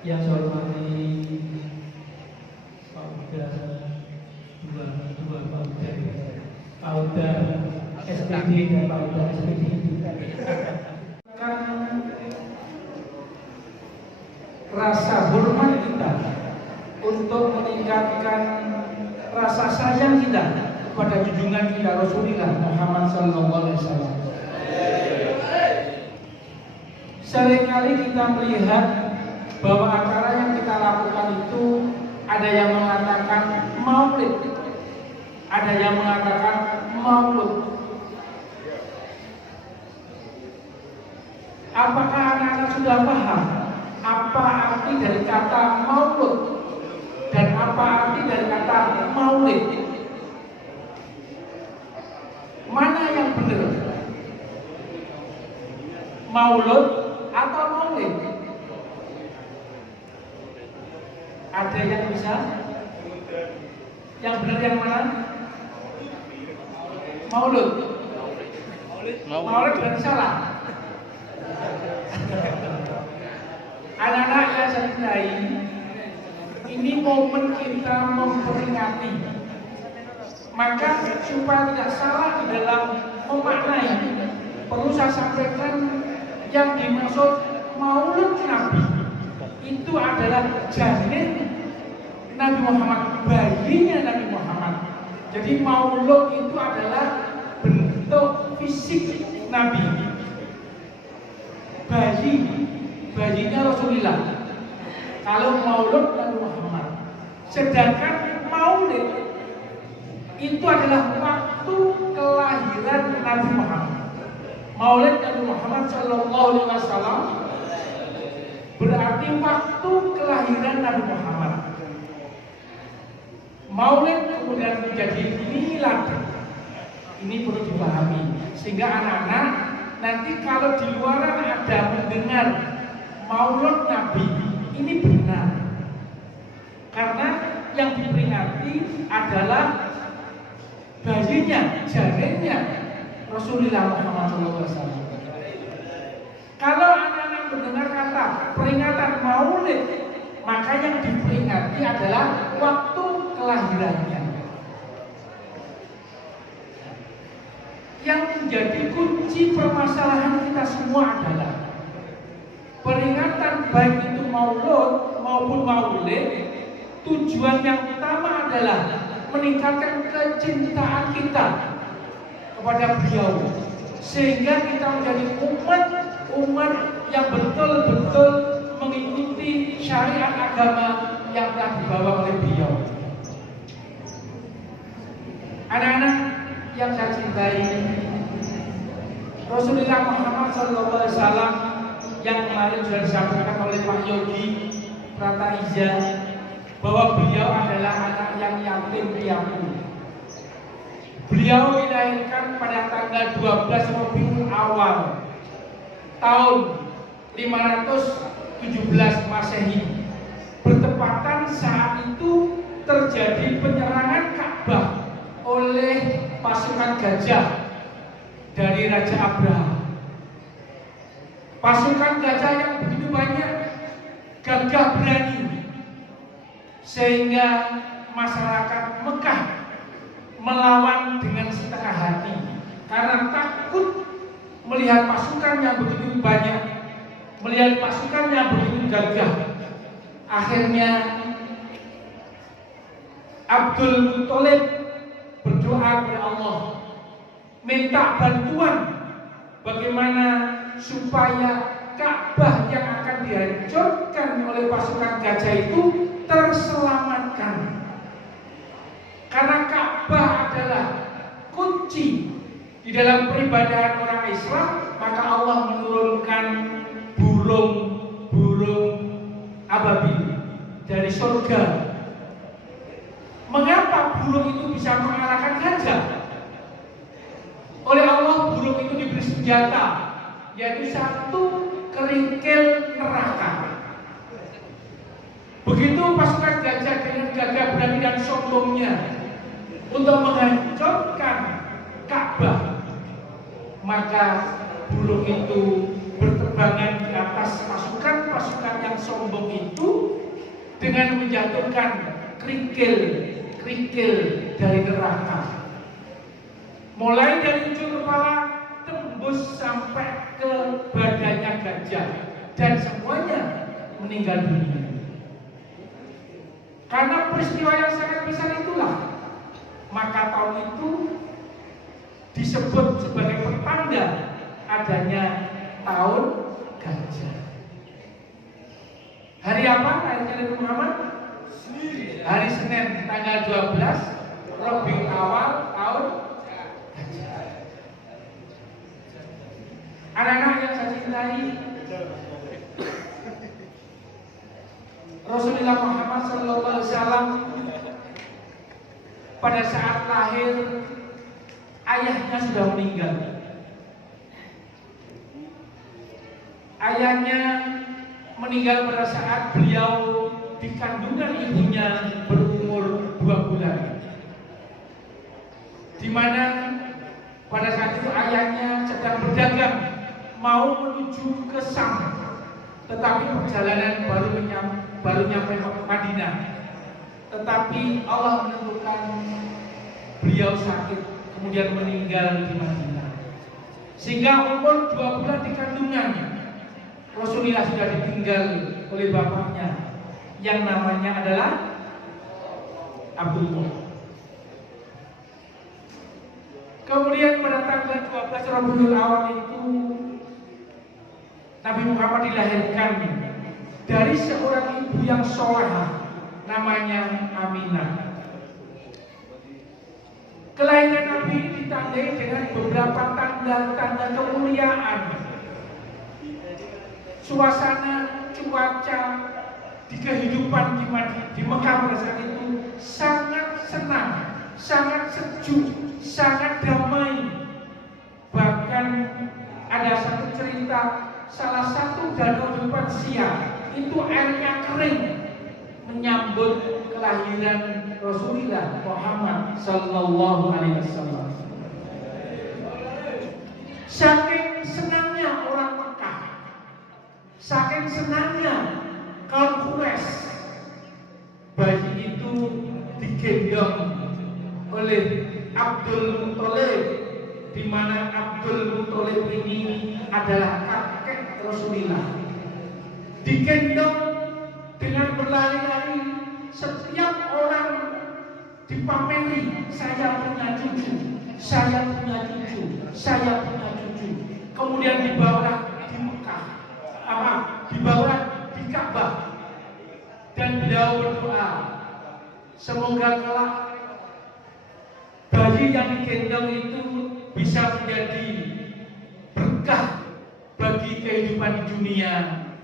Yang saya hormati Pauda Pauda SPD dan Pauda SPD. Rasa hormat kita untuk meningkatkan rasa sayang kita kepada junjungan kita Rasulullah Muhammad SAW. Seringkali kita melihat bahwa acara yang kita lakukan itu ada yang mengatakan maulid, ada yang mengatakan maulud. Apakah anak-anak sudah paham apa arti dari kata maulud dan apa arti dari kata maulid? Mana yang benar? Maulud atau maulid? Ada yang bisa? Yang benar yang mana? Maulud. Maulid berarti salah. Anak-anak yang saya cintai, ini momen kita memperingati. Maka supaya tidak salah di dalam memaknai, perlu saya sampaikan yang dimaksud maulud Nabi itu adalah janin Nabi Muhammad, bayinya Nabi Muhammad. Jadi maulud itu adalah bentuk fisik Nabi, bayinya Rasulullah. Kalau maulud Nabi Muhammad, sedangkan maulid itu adalah waktu kelahiran Nabi Muhammad. Maulid Nabi Muhammad SAW berarti waktu kelahiran Nabi Muhammad. Maulid kemudian menjadi milad. Ini perlu dipahami sehingga anak-anak nanti kalau di luaran ada mendengar maulud Nabi, ini benar. Karena yang diperingati adalah bayinya, janinnya Rasulullah Muhammad SAW. Kalau anak-anak mendengar kata peringatan maulid, maka yang diperingati adalah waktu kelahirannya. Yang menjadi kunci permasalahan kita semua adalah peringatan baik itu maulud maupun maulid, tujuan yang utama adalah meningkatkan kecintaan kita kepada beliau, sehingga kita menjadi umat yang betul-betul mengikuti syariat agama yang telah dibawa oleh beliau. Anak-anak yang saya cintai, Rasulullah Muhammad SAW yang kemarin sudah disampaikan oleh Pak Yogi Prataiza bahwa beliau adalah anak yang yatim piatu. Beliau dilahirkan pada tanggal 12 Rabiul Awal tahun 517 Masehi. Bertepatan saat itu terjadi penyerangan Ka'bah oleh pasukan gajah dari Raja Abraha. Pasukan gajah yang begitu banyak, gagah berani, sehingga masyarakat Mekah melawan dengan setengah hati karena takut melihat pasukan yang begitu banyak, melihat pasukan yang begitu gagah. Akhirnya Abdul Muthalib berdoa kepada Allah, minta bantuan bagaimana supaya Ka'bah yang akan dihancurkan oleh pasukan gajah itu terselamatkan. Karena Ka'bah adalah kunci di dalam peribadahan orang Islam, maka Allah menurunkan burung ababil dari surga. Mengapa burung itu bisa mengalahkan gajah? Oleh Allah burung itu diberi senjata, yaitu satu kerikil neraka. Begitu pasukan gajah dengan gagah berani dan sombongnya untuk menghancurkan Ka'bah, maka burung itu berterbangan di atas pasukan pasukan yang sombong itu dengan menjatuhkan kerikil dari neraka. Mulai dari ujung kepala tembus sampai ke badannya gajah dan semuanya meninggal dunia. Karena peristiwa yang sangat besar itulah, maka tahun itu disebut sebagai pertanda adanya tahun gajah. Hari apa lahirnya Nabi Muhammad? Hari Senin tanggal 12 Rabiul Awal tahun gajah. Anak-anak yang saya cintai, Rasulullah Muhammad SAW pada saat lahir ayahnya sudah meninggal. Ayahnya meninggal pada saat beliau di kandungan ibunya berumur 2 bulan. Di mana pada saat itu ayahnya sedang berdagang mau menuju ke Sam, tetapi perjalanan baru nyampe Madinah. Tetapi Allah menentukan beliau sakit, kemudian meninggal di Madinah. Sehingga umur 2 bulan di kandungannya Rasulullah sudah ditinggal oleh bapaknya yang namanya adalah Abdullah. Kemudian pada tanggal 12 Rabiul Awal itu Nabi Muhammad dilahirkan dari seorang ibu yang solehah namanya Aminah. Kelahiran Nabi ini ditandai dengan beberapa tanda-tanda kemuliaan. Suasana, cuaca di kehidupan di Mekah pada saat itu sangat senang, sangat sejuk, sangat damai. Bahkan ada satu cerita, salah satu danau di Persia itu airnya kering menyambut kelahiran Rasulullah Muhammad Sallallahu Alaihi Wasallam. Saking senangnya orang Mekah, saking senangnya kaum Quraisy, bayi itu digendong oleh Abdul Muthalib, di mana Abdul Muthalib ini adalah kakek Rasulullah. Digendong dengan berlari-lari, setiap orang dipameri, saya punya cucu, saya punya cucu, saya punya cucu. Kemudian dibawa di Mekah, dibawa di Ka'bah, dan beliau berdoa, semoga kelak bayi yang digendong itu bisa menjadi berkah bagi kehidupan di dunia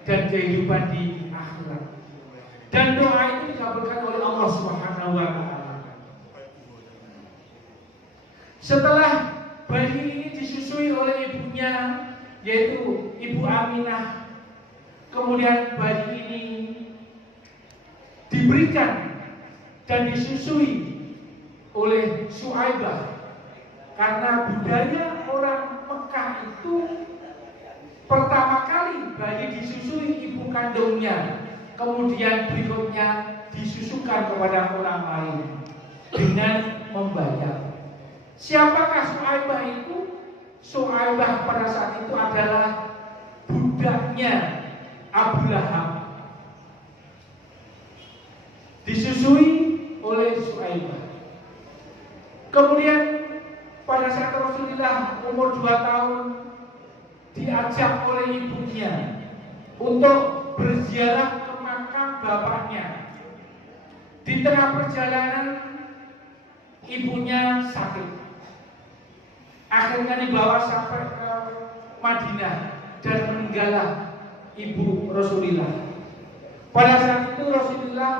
dan kehidupan di akhirat. Dan doa itu dikabulkan oleh Allah Subhanahu wa Ta'ala. Setelah bayi ini disusui oleh ibunya, yaitu Ibu Aminah, kemudian bayi ini diberikan dan disusui oleh Suaibah. Karena budaya orang Mekah itu pertama kali bayi disusui ibu kandungnya, kemudian berikutnya disusukan kepada orang lain dengan membayar. Siapakah Suaibah itu? Suaibah pada saat itu adalah budaknya Abu Lahab, disusui oleh Suaibah. Kemudian pada saat Rasulullah umur 2 tahun diajak oleh ibunya untuk berziarah ke makam bapaknya. Di tengah perjalanan ibunya sakit. Akhirnya dibawa sampai ke Madinah dan meninggallah ibu Rasulullah. Pada saat itu Rasulullah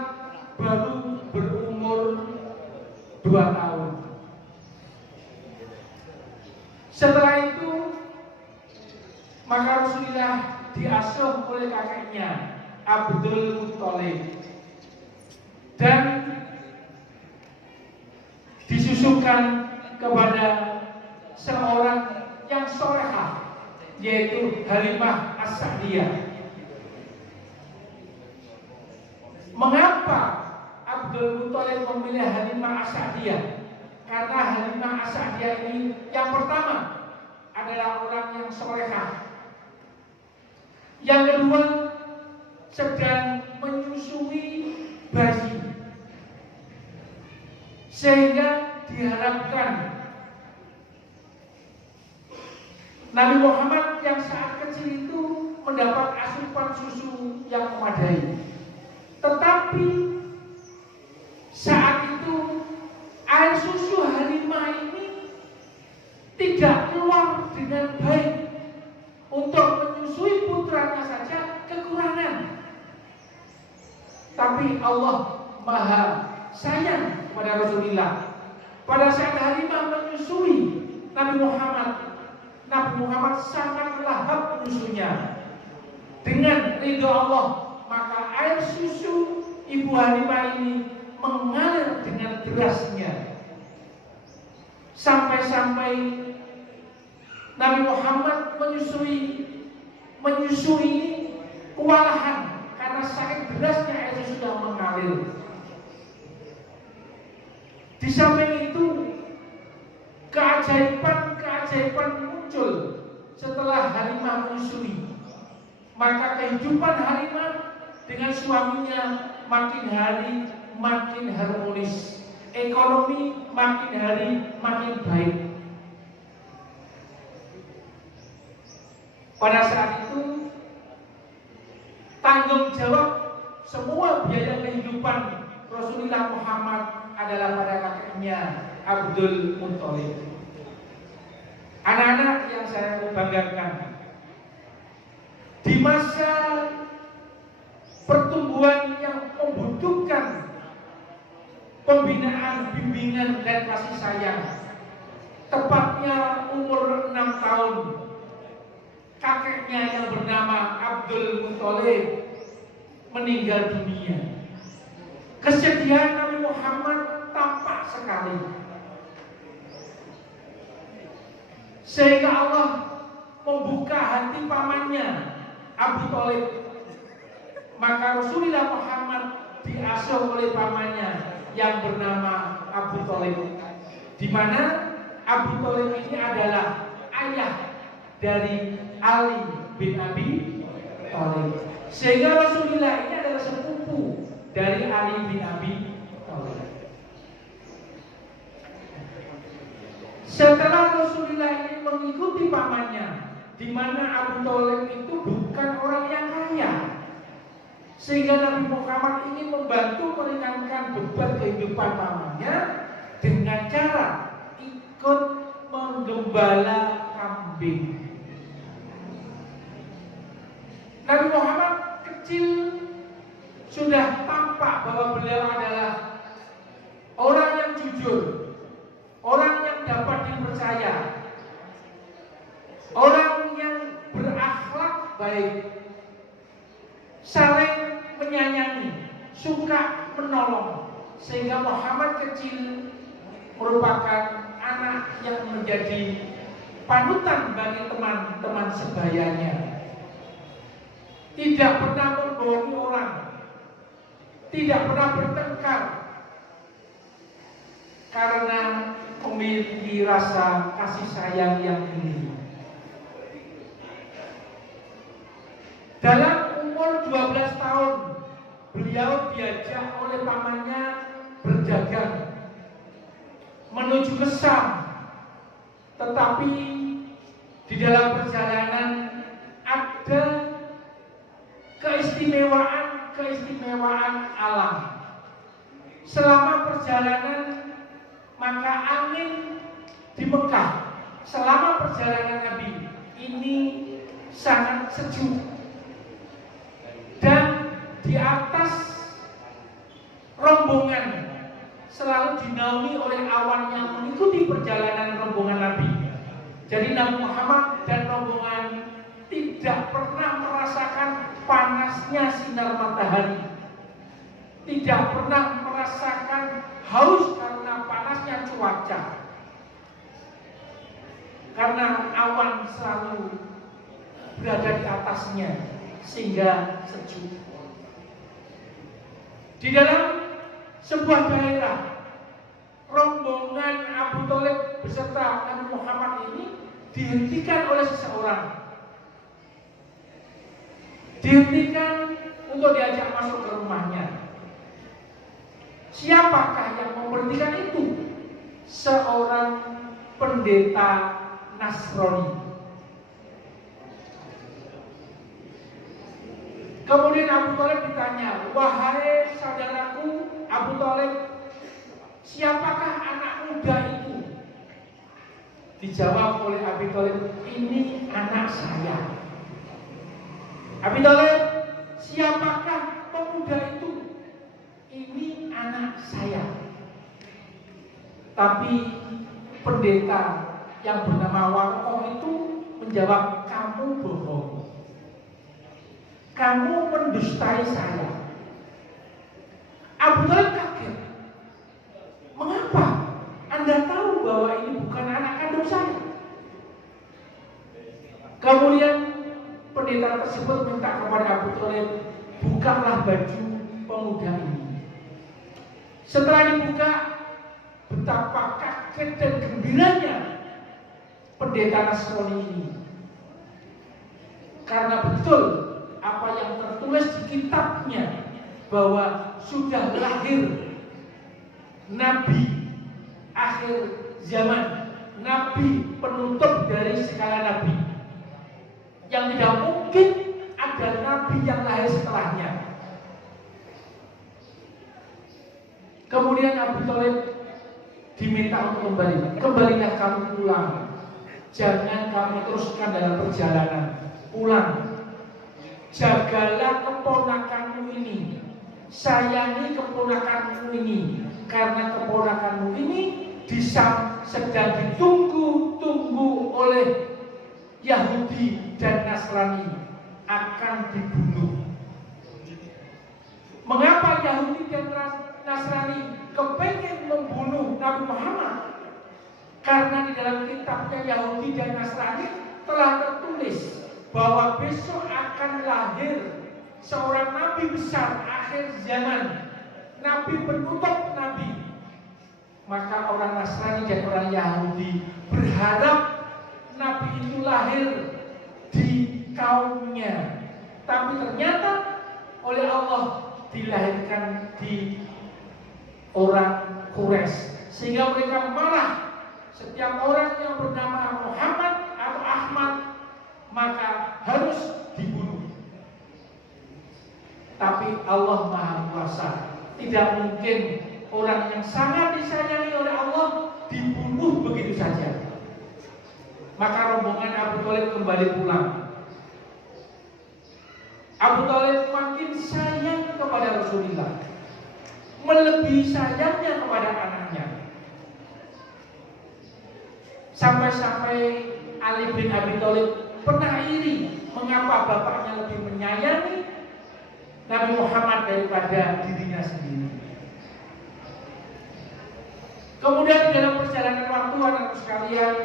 baru berumur 2 tahun. Setelah itu maka Rasulullah diasuh oleh kakeknya Abdul Muthalib dan disusukan kepada seorang yang solehah, yaitu Halimah As-Sa'diyah. Kenapa Abdul Muthalib memilih Halimah As-Sa'diyah? Karena Halimah As-Sa'diyah ini yang pertama adalah orang yang solehah. Yang kedua sedang menyusui bayi, sehingga diharapkan Nabi Muhammad yang saat kecil itu mendapat asupan susu yang memadai. Tetapi saat itu air susu Halimah ini tidak keluar dengan baik. Untuk menyusui putranya saja kekurangan. Tapi Allah Maha sayang kepada Rasulullah. Pada saat Halimah menyusui Nabi Muhammad sangat lahap menyusunya. Dengan ridho Allah, maka air susu Ibu Halimah ini mengalir dengan derasnya. Sampai-sampai Nabi Muhammad menyusui ini kewalahan karena sakit derasnya air susu sudah mengalir. Di samping itu keajaiban muncul setelah Halimah menyusui. Maka kehidupan Halimah dengan suaminya makin hari makin harmonis, ekonomi makin hari makin baik. Pada saat itu tanggung jawab semua biaya kehidupan Rasulullah Muhammad adalah pada kakeknya Abdul Muthalib. Anak-anak yang saya banggakan, di masa pertumbuhan yang membutuhkan pembinaan, bimbingan dan kasih sayang, tepatnya umur 6 tahun, kakeknya yang bernama Abdul Muthalib meninggal dunia. Kesedihan Nabi Muhammad tampak sekali, sehingga Allah membuka hati pamannya Abu Thalib. Maka Rasulullah Muhammad diasuh oleh pamannya yang bernama Abu Thalib, di mana Abu Thalib ini adalah ayah dari Ali bin Abi Thalib. Sehingga Rasulullah ini adalah sepupu dari Ali bin Abi Thalib. Setelah Rasulullah ini mengikuti pamannya, di mana Abu Thalib itu bukan orang yang kaya, sehingga Nabi Muhammad ini membantu meringankan beban kehidupan pamannya dengan cara ikut menggembala kambing. Nabi Muhammad kecil sudah tampak bahwa beliau adalah orang yang jujur, orang yang dapat dipercaya, orang yang berakhlak baik, saling menyayangi, suka menolong. Sehingga Muhammad kecil merupakan anak yang menjadi panutan bagi teman-teman sebayanya. Tidak pernah membohongi orang, tidak pernah bertengkar, karena memiliki rasa kasih sayang yang tinggi. Dalam umur 12 tahun, beliau diajak oleh pamannya berdagang menuju ke Syam. Tetapi di dalam perjalanan ada keistimewaan alam. Selama perjalanan, maka angin di Mekah selama perjalanan Nabi ini sangat sejuk, dan di atas rombongan selalu dinaungi oleh awan yang mengikuti perjalanan rombongan Nabi. Jadi Nabi Muhammad dan rombongan tidak pernah merasakan panasnya sinar matahari, tidak pernah merasakan haus karena panasnya cuaca, karena awan selalu berada di atasnya sehingga sejuk. Di dalam sebuah daerah, rombongan Abu Thalib beserta Nabi Muhammad ini dihentikan oleh seseorang. Dihentikan untuk diajak masuk ke rumahnya. Siapakah yang memberhentikan itu? Seorang pendeta Nasrani. Kemudian Abu Thalib ditanya, wahai saudaraku Abu Thalib, siapakah anak muda itu? Dijawab oleh Abu Thalib, ini anak saya. Abu Thalib, siapakah pemuda itu? Ini anak saya. Tapi pendeta yang bernama Warqah itu menjawab, kamu bohong. Kamu mendustai saya. Abu Thalib kaget. Mengapa? Anda tahu bahwa ini bukan anak kandung saya. Kemudian pendeta tersebut minta kepada Abu Thalib, bukalah baju pemuda ini. Setelah dibuka, betapa kaget dan gembiranya pendeta Nasrani ini. Karena betul apa yang tertulis di kitabnya, bahwa sudah lahir Nabi akhir zaman, Nabi penutup dari segala Nabi, yang tidak mungkin ada Nabi yang lahir setelahnya. Kemudian Abu Thalib diminta untuk kembali. Kembalilah kamu pulang. Jangan kamu teruskan dalam perjalanan. Pulang. Jagalah keponakanmu ini, sayangi keponakanmu ini, karena keponakanmu ini sedang ditunggu-tunggu oleh Yahudi dan Nasrani, akan dibunuh. Mengapa Yahudi dan Nasrani kepengen membunuh Nabi Muhammad? Karena di dalam kitabnya Yahudi dan Nasrani telah tertulis bahwa besok akan lahir seorang nabi besar akhir zaman, nabi penutup nabi. Maka orang Nasrani dan orang Yahudi berharap nabi itu lahir di kaumnya, tapi ternyata oleh Allah dilahirkan di orang Quraisy, sehingga mereka marah. Setiap orang yang bernama Muhammad atau Ahmad maka harus dibunuh. Tapi Allah Maha Kuasa, tidak mungkin orang yang sangat disayangi oleh Allah dibunuh begitu saja. Maka rombongan Abu Thalib kembali pulang. Abu Thalib makin sayang kepada Rasulullah, melebihi sayangnya kepada anaknya. Sampai-sampai Ali bin Abi Thalib pernah iri mengapa bapaknya lebih menyayangi Nabi Muhammad daripada dirinya sendiri. Kemudian dalam perjalanan waktu, anak sekalian,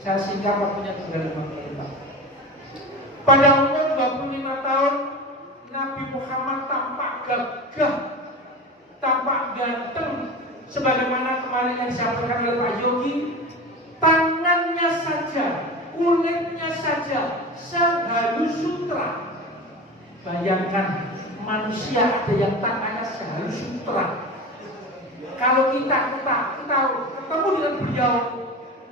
saya singkat waktunya sudah 5 menit. Pada umur 25 tahun, Nabi Muhammad tampak gagah, tampak ganteng, sebagaimana kemarin yang disampaikan oleh Pak Yogi. Tangannya saja, kulitnya saja sehalus sutra. Bayangkan manusia ada yang tangannya sehalus sutra. Kalau kita ketemu dengan beliau,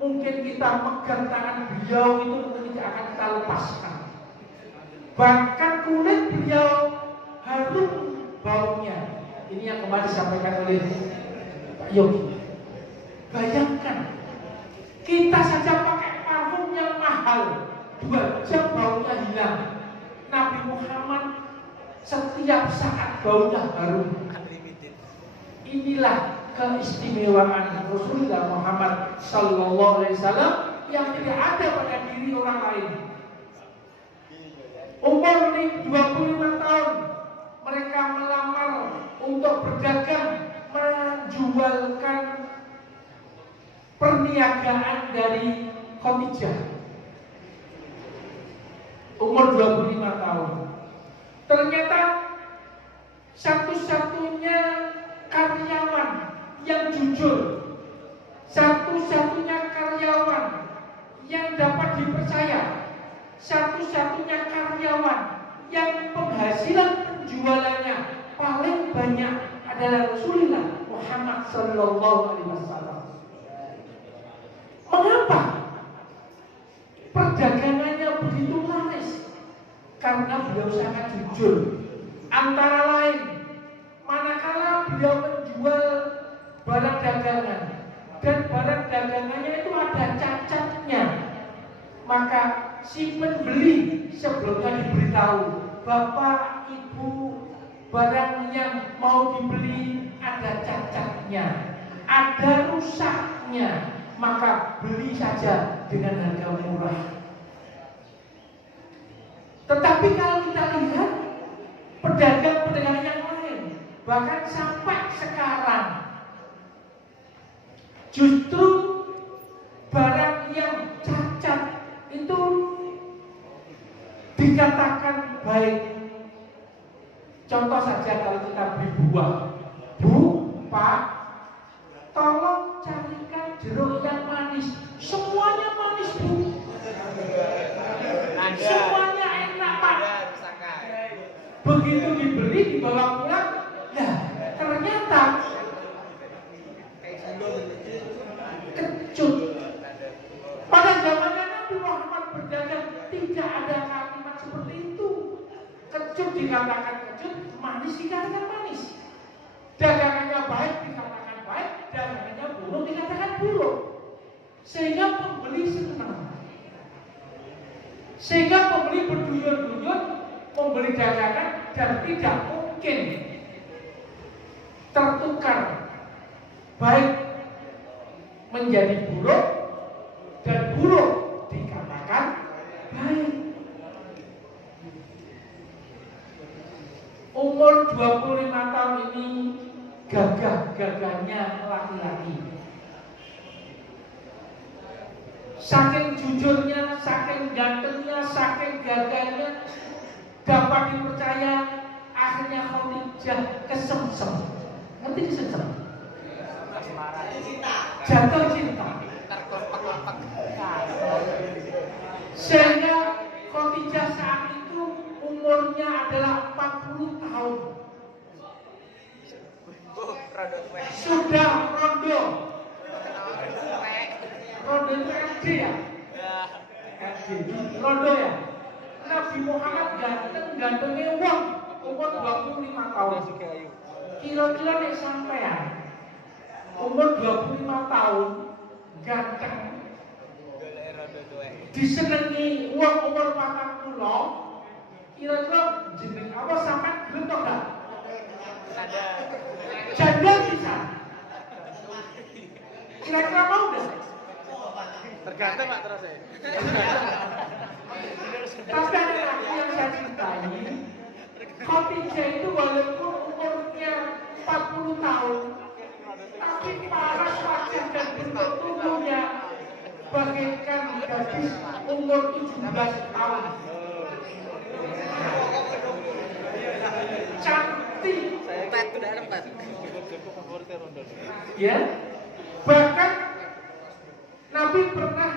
mungkin kita megang tangan beliau itu mungkin tidak akan kita lepaskan. Bahkan kulit beliau harum baunya. Ini yang kemarin disampaikan oleh Pak Yogi. Bayangkan, kita saja pakai parfum yang mahal, 2 jam baunya hilang. Nabi Muhammad setiap saat baunya harum. Inilah keistimewaan Rasulullah Muhammad Sallallahu Alaihi Wasallam yang tidak ada pada diri orang lain. Umur 25 tahun mereka melamar untuk berdagang, menjualkan perniagaan dari Khadijah. Umur 25 tahun. Ternyata 1 jujur, satu-satunya karyawan yang dapat dipercaya, satu-satunya karyawan yang penghasilan penjualannya paling banyak adalah Rasulullah Muhammad Sallallahu Alaihi Wasallam. Mengapa perdagangannya begitu laris? Karena beliau sangat jujur. Antara lain, manakala beliau menjual barang dagangan dan barang dagangannya itu ada cacatnya, maka si pembeli sebelumnya diberitahu, Bapak, Ibu, barang yang mau dibeli ada cacatnya, ada rusaknya, maka beli saja dengan harga murah. Tetapi kalau kita lihat pedagang-pedagang yang lain, bahkan sampai sekarang, justru barang yang cacat itu dikatakan baik. Contoh saja kalau kita beli buah, Bu, Pak, tolong carikan jeruk yang manis. Semuanya manis, Bu. Semuanya enak, Pak. Begitu dibeli, dibawa pulang, nah ternyata kecut. Pada zamannya Nabi Muhammad berdagang tidak ada kalimat seperti itu. Kecut dikatakan kecut, manis dikatakan manis. Dagangannya baik dikatakan baik, dagangannya buruk dikatakan buruk. Sehingga pembeli senang. Sehingga pembeli berduyun-duyun membeli dagangan dan tidak mungkin tertukar baik menjadi buruk dan buruk dikatakan baik. Umur 25 tahun ini gagah-gagahnya laki-laki. Saking jujurnya, saking gantengnya, saking gagahnya, dapat dipercaya, akhirnya Khadijah kesemsem. Ngerti kesemsem? Jatuh cinta. Sehingga Khadijah saat itu umurnya adalah 40 tahun. Sudah rondo. Rondo itu SD ya? SD. Rondo ya? Nabi Muhammad ganteng-gantengnya uang umur 25 tahun. Kira-kira nih sampean umur 25 tahun ganteng disenengi uang umur 40, kira-kira jeneng apa sampean gelem to gak? Janda bisa. Kira-kira mau gak? Tergantung Pak terus ya. Tapi ada lagi yang saya cintai, Khadijah itu walaupun umurnya 40 tahun, tapi paras wajah dan bentuk tubuhnya bagaikan gadis umur 17 tahun. Cantik. Ya, bahkan Nabi pernah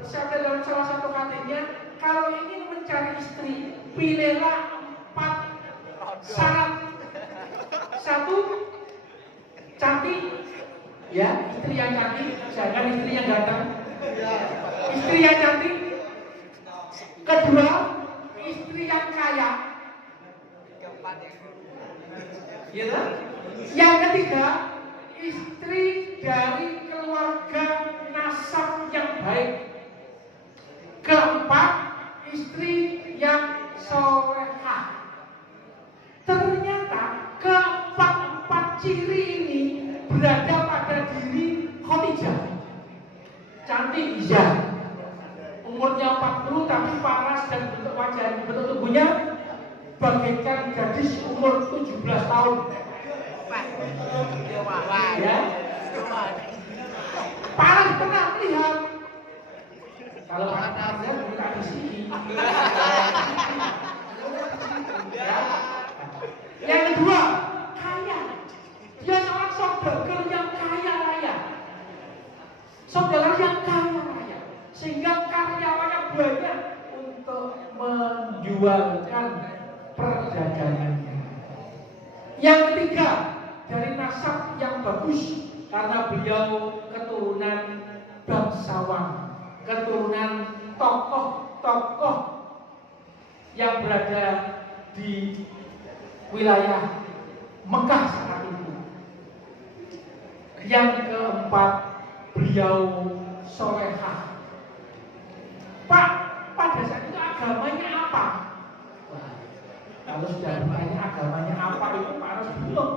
bersabda dalam salah satu hadisnya, kalau ingin mencari istri, pilihlah 4 syarat. 1, cantik, ya, istri yang cantik, jangan istri yang ganteng. Istri yang cantik. Kedua, istri yang kaya. Ya, yang ketiga, istri dari keluarga nasab yang baik. Keempat, istri yang solehah. Ternyata keempat ciri ini berada pada diri Khadijah. Cantik iya, umurnya 40 tapi paras dan bentuk wajah, bentuk tubuhnya bagaikan gadis umur 17 tahun. Ya, paras pernah melihat. Kalau paras buka di sini. Ya. Yang kedua, kaya. Dia seorang saudagar yang kaya untuk menjualkan perdagangannya. Yang ketiga, dari nasab yang bagus, karena beliau keturunan bangsawan, keturunan tokoh-tokoh yang berada di wilayah Mekah saat itu. Yang keempat, beliau solehah. Pak, pada saat itu agamanya apa? Wah, kalau sudah bertanya agamanya apa itu Pak harus belum,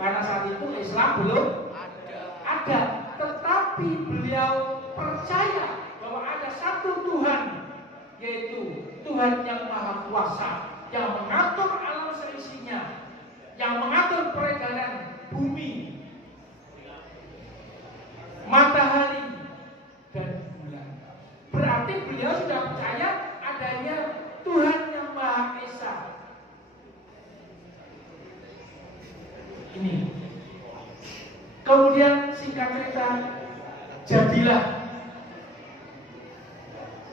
karena saat itu Islam belum ada. Tetapi beliau percaya bahwa ada satu Tuhan, yaitu Tuhan yang Maha Kuasa, yang mengatur alam seisinya, yang mengatur peredaran bumi, matahari, dan bulan. Berarti beliau sudah percaya adanya Tuhan yang Maha Esa. Ini. Kemudian singkat cerita, jadilah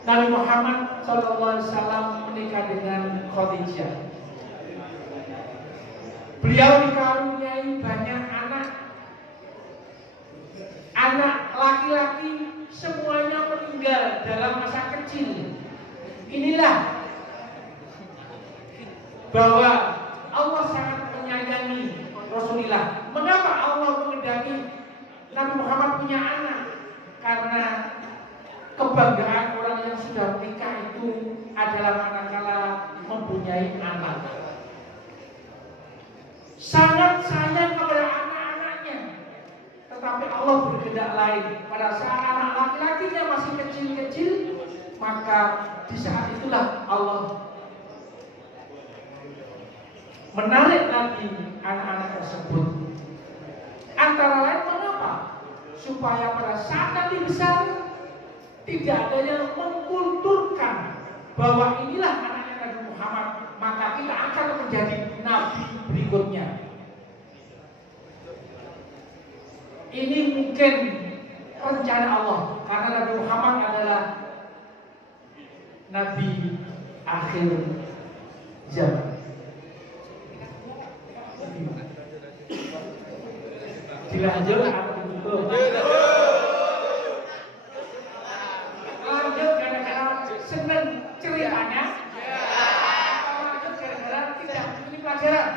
Nabi Muhammad SAW menikah dengan Khadijah. Beliau dikaruniai banyak anak. Anak laki-laki semuanya meninggal dalam masa kecil. Inilah bahwa Allah sangat menyayangi Rasulullah. Mengapa Allah mengendaki Nabi Muhammad punya anak? Karena kebanggaan orang yang sudah menikah itu adalah manakala mempunyai anak. Sangat sayang kepada anak-anaknya. Tetapi Allah berkehendak lain. Pada saat anak laki-lakinya masih kecil-kecil, maka di saat itulah Allah menarik lagi anak-anak tersebut. Antara lain mengapa? Supaya pada saat nanti besar tidak ada yang mengkulturkan bahwa inilah anaknya Nabi Muhammad, maka kita akan menjadi nabi berikutnya. Ini mungkin rencana Allah, karena Nabi Muhammad adalah nabi akhir zaman. Dilanjut atau ditutup? Lanjut gara-gara seneng ceritanya. Lanjut gara-gara tidak memiliki pelajaran.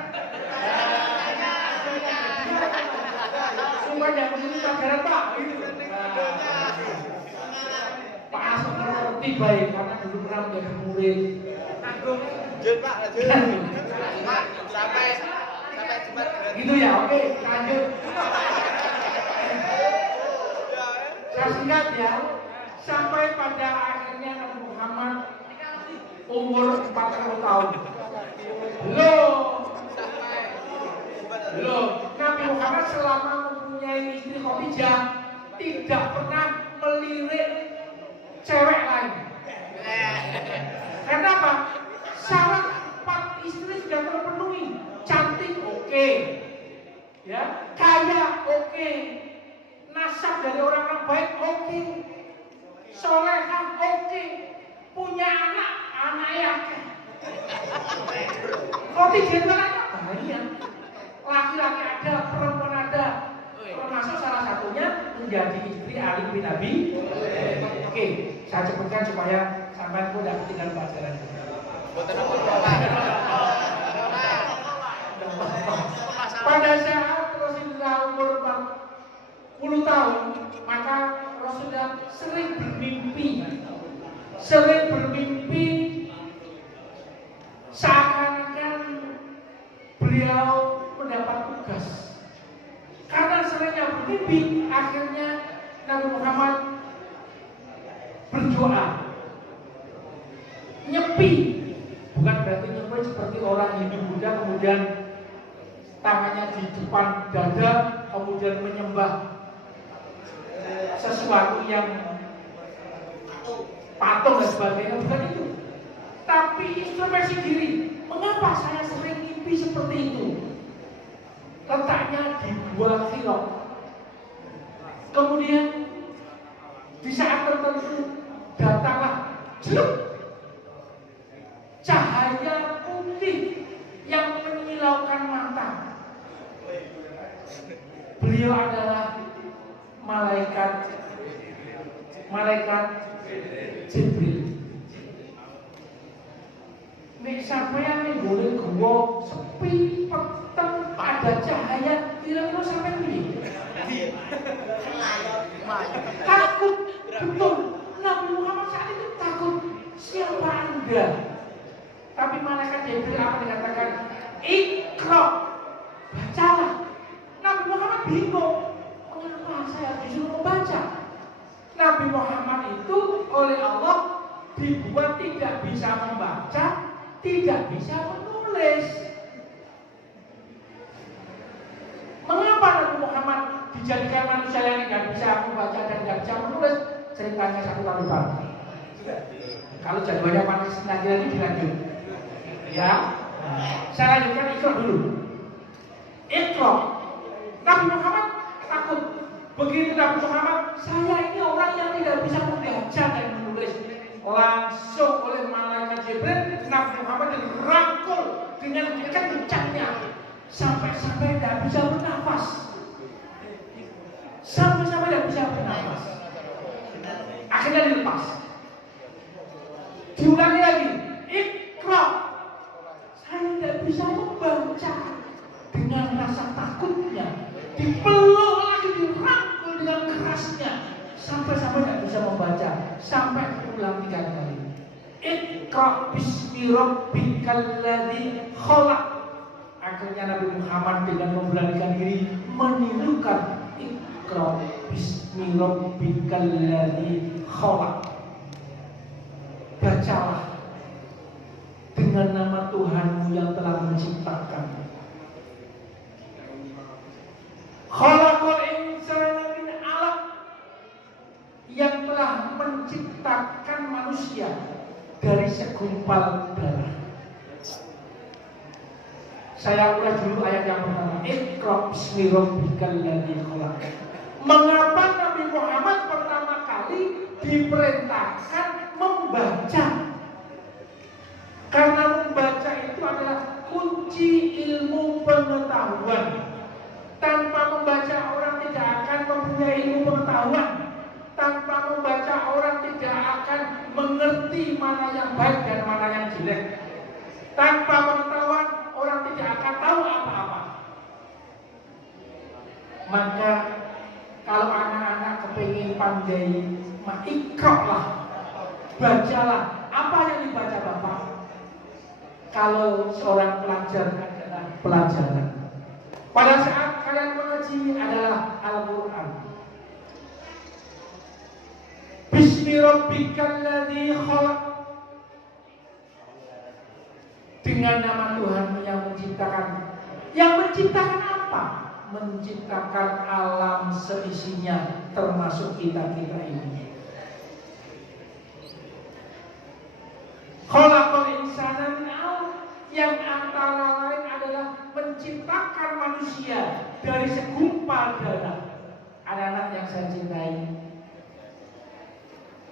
Sumpah tidak memiliki pelajaran Pak. Pak Asok ngerti baik karena dulu pernah menjadi murid. Lanjut Pak, lanjut. Sampai Jumat. Gitu ya, oke, lanjut. Saya singkat ya, sampai pada akhirnya Nabi Muhammad umur 40 tahun. Loh, Nabi Muhammad selama mempunyai istri Khadijah tidak pernah melirik cewek lain. Kenapa? Syarat 4 istri sudah terpenuhi. Cantik oke, ya, kaya oke, nasab dari orang baik oke, solehah oke, punya anak yakin. Khadijah itu kan banyak, laki-laki ada, perempuan ada, termasuk salah satunya menjadi istri Ali bin Abi. Oke, saya sebutkan supaya sampai pun tidak ketinggalan pelajaran. Pada saat Rasulullah umur 40 tahun, maka Rasulullah sering bermimpi seakan-akan beliau mendapat tugas. Karena seringnya bermimpi, akhirnya Nabi Muhammad berdoa, nyepi. Bukan berarti nyepi seperti orang Hindu Buddha kemudian tangannya di depan dada kemudian menyembah sesuatu yang patung dan sebagainya, bukan itu. Tapi introspeksi diri, mengapa saya sering mimpi seperti itu? Letaknya di buah khilaf. Kemudian di saat tertentu datanglah jelek cahaya putih yang menyilaukan mata. Beliau adalah malaikat Jibril. Nek sampeyan ning gone guwa sepi peteng ada cahaya, kira-kira sampeyan piye? Takut betul. Nabi Muhammad saat itu takut. Siapa Anda? Tapi malaikat Jibril apa dikatakan? Iqra, bacalah. Nabi Muhammad bingung. Mengapa saya disuruh membaca? Nabi Muhammad itu oleh Allah dibuat tidak bisa membaca, tidak bisa menulis. Mengapa Nabi Muhammad dijadikan manusia yang tidak bisa membaca dan tidak bisa menulis? Ceritanya satu kali Pak. Kalau jadwalnya panas nanti dilanjut. Ya, saya lanjutkan Iqra dulu. Iqra. Nabi Muhammad takut. Begitu Nabi Muhammad, saya ini orang yang tidak bisa membaca dan menulis. Langsung oleh malaikat Jibril, Nabi Muhammad dirangkul dengan kencangnya sampai-sampai tidak bisa bernafas. Sampai-sampai tidak bisa bernafas. Akhirnya dilepas. Diulangi lagi, Iqra. Saya tidak bisa membaca. Dengan rasa takutnya, dipeluk lagi, dirangkul dengan kerasnya, sampai-sampai tidak bisa membaca, sampai ulang 3 kali. Iqra bismi rabbikal ladzi khalaq. Akhirnya Nabi Muhammad dengan memberanikan diri menirukan Iqra bismi rabbikal ladzi khalaq. Bacalah dengan nama Tuhanmu yang telah menciptakan. Khalaqal insana min 'alaq, yang telah menciptakan manusia dari segumpal darah. Saya ulas dulu ayat yang pertama. Iqra bismi rabbikal ladzi khalaq. Mengapa Nabi Muhammad pertama kali diperintahkan membaca? Karena membaca itu adalah kunci ilmu pengetahuan. Tanpa membaca orang tidak akan mempunyai ilmu pengetahuan. Tanpa membaca orang tidak akan mengerti mana yang baik dan mana yang jelek. Tanpa pengetahuan orang tidak akan tahu apa-apa. Maka kalau anak-anak kepingin pandai, iqra, bacalah. Apa yang dibaca Bapak? Kalau seorang pelajar adalah pelajaran. Pada saat kalian mengaji adalah Al-Quran. Bismi rabbikal ladzi khalaq. Dengan nama Tuhan yang menciptakan. Yang menciptakan apa? Menciptakan alam seisinya, termasuk kita-kita ini. Khalaqal insana min 'alaq, yang antara lain adalah menciptakan manusia dari segumpal darah. Anak-anak yang saya cintai,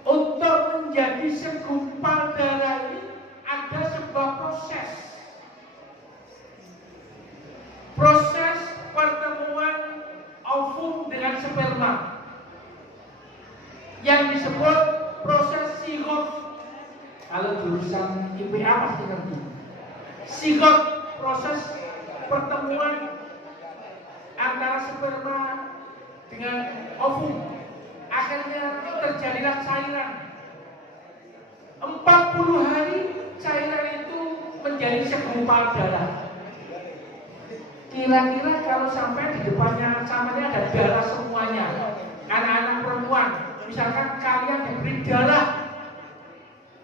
untuk menjadi segumpal darah ini ada sebuah proses. Proses pertemuan ovum dengan sperma yang disebut proses sigot. Kalau jurusan IPA pasti ngerti. Sigot, proses pertemuan antara sperma dengan ovum. Akhirnya terjadilah cairan. 40 hari cairan itu menjadi segumpal darah. Kira-kira kalau sampai di depannya samanya ada darah semuanya, anak-anak perempuan, misalkan kalian diberi darah,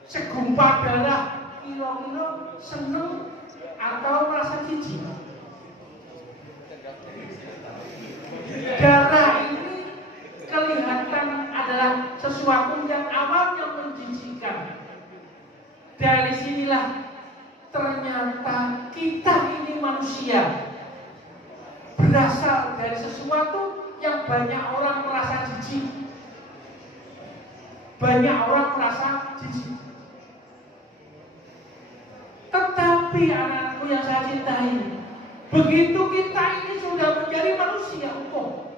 segumpal darah, kira-kira seneng atau merasa jijik? Darah ini kelihatan adalah sesuatu yang awalnya menjijikkan. Dari sinilah ternyata kita ini manusia berasal dari sesuatu yang banyak orang merasa jijik. Banyak orang merasa jijik. Nabi, anakku yang saya cintai. Begitu kita ini sudah menjadi manusia utuh,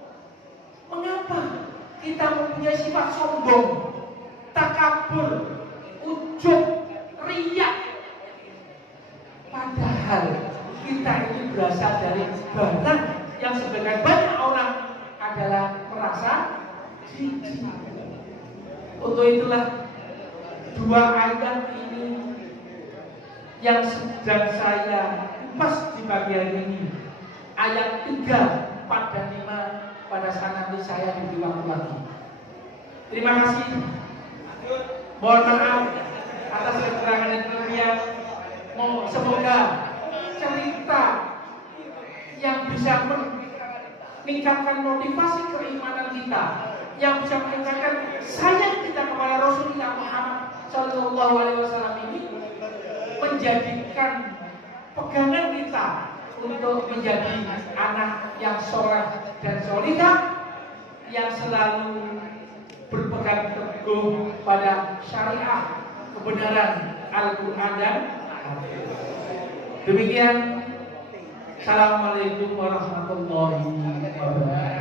mengapa kita mempunyai sifat sombong, takabur, ujub, riak? Padahal kita ini berasal dari badan yang sebagian banyak orang adalah merasa jijik. Untuk itulah dua ayat ini yang sedang saya kupas di pagi hari ini, ayat 3, 4 dan 5, pada saat nanti saya diberi waktu lagi. Terima kasih. Mohon maaf atas kekurangan yang demikian. Semoga cerita yang bisa meningkatkan motivasi keimanan kita, yang bisa meningkatkan sayang kita kepada Rasulullah Muhammad Sallallahu Alaihi Wasallam ini menjadikan pegangan kita untuk menjadi anak yang soleh dan solihah, yang selalu berpegang teguh pada syariah kebenaran Al-Quran dan demikian. Assalamualaikum warahmatullahi wabarakatuh.